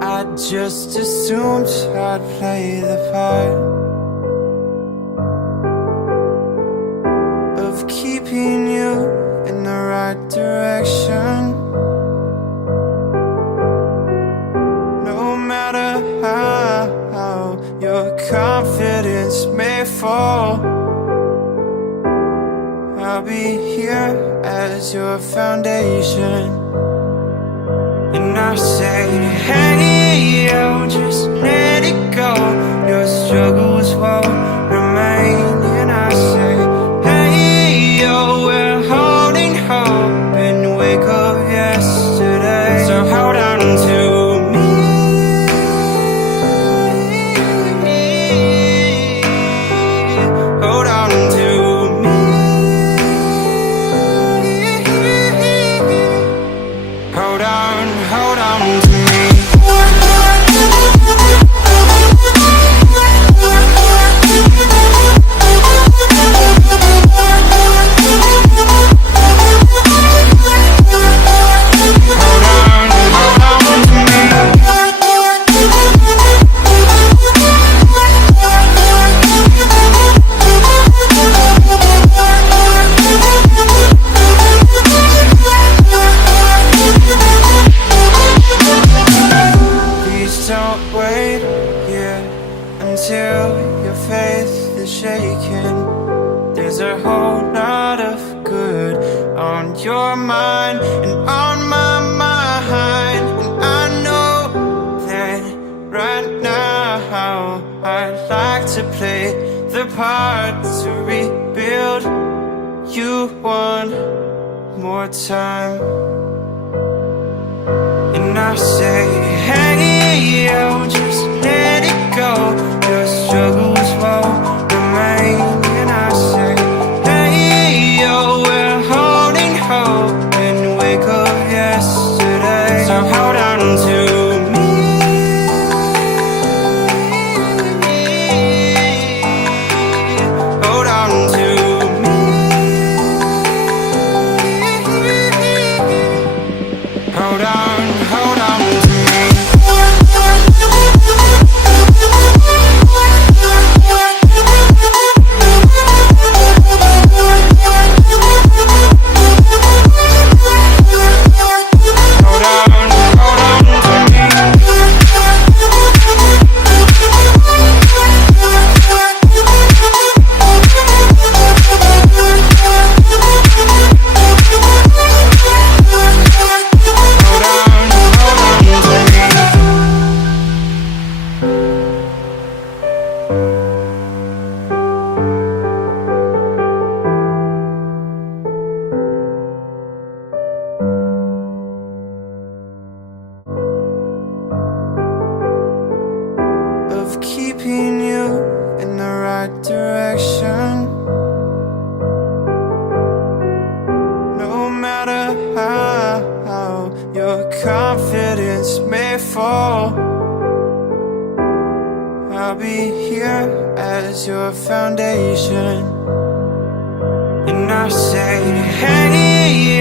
I just assumed I'd play the part of keeping you in the right direction. No matter how your confidence may fall, I'll be here as your foundation. And I say, hey, yo, just let it go. Your struggles won't remain. And I say, hey, yo, we're holding hope and wake up yesterday. So hold on to me. Hold on to me. Hold on to me. Don't wait here until your faith is shaken. There's a whole lot of good on your mind and on my mind. And I know that right now I'd like to play the part to rebuild you one more time. And I say, hey, yo, just let it go. Your struggles won't remain. And I say, hey, yo, we're holding hope and wake up yesterday. So hold on to me. Hold on to me. Hold on to me. Of keeping you in the right direction. No matter how your confidence may fall, I'll be here as your foundation. And I say, hey,